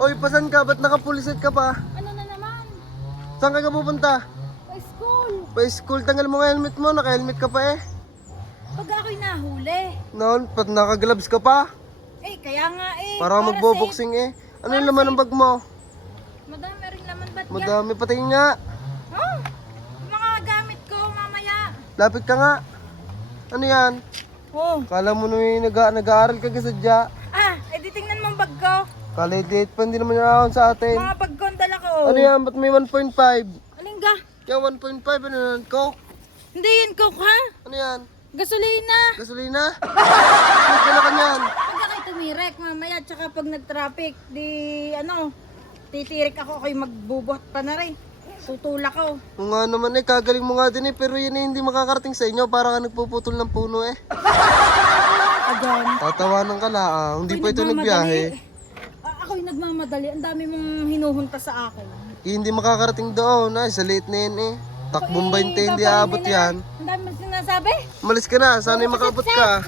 Oy, pasan ka? Ba't nakapulisit ka pa? Ano na naman? Saan ka pupunta? Pa school. Pa-school, tanggal mo nga helmet mo. Naka-helmet ka pa eh. Pag ako'y nahuli. Noon, pat naka-gloves ka pa. Eh, kaya nga eh. Para magbo-boxing eh. Ano yung laman ng bag mo? Madami rin laman ba't ka? Madami, patingin nga. Oh, mga gamit ko mamaya. Lapit ka nga. Ano yan? Oh. Kala mo nung nag-aaral ka kasadya. Di tingnan mo ang bag ko. Kala date pa, hindi naman nakakon sa atin. Mga bag ko ang dala ko. Ano yan? Ba't may 1.5? Alin ka? Kaya 1.5, ano yan? Coke? Hindi yan coke ha? Ano yan? Gasolina. Gasolina? Ano ka kanyan? Pag ako'y tumirek mamaya, tsaka pag nag-traffic, di ano, titirik ako ako'y magbubuhat pa na rin. Tutulak ko. O nga naman eh, kagaling mo nga din eh, pero yun eh, hindi makakarating sa inyo, para ka nagpuputol ng puno eh. Again. Tatawanan ka lang, hindi pa ito nagbiyahe. Ako'y nagmamadali. Ang dami mong hinuhunta sa akin. Eh, hindi makakarating doon, ay, sa late na yun eh. Takbong 20, hindi aabot yan. Ang dami mong sinasabi. Malis ka na, sana'y makabot ka.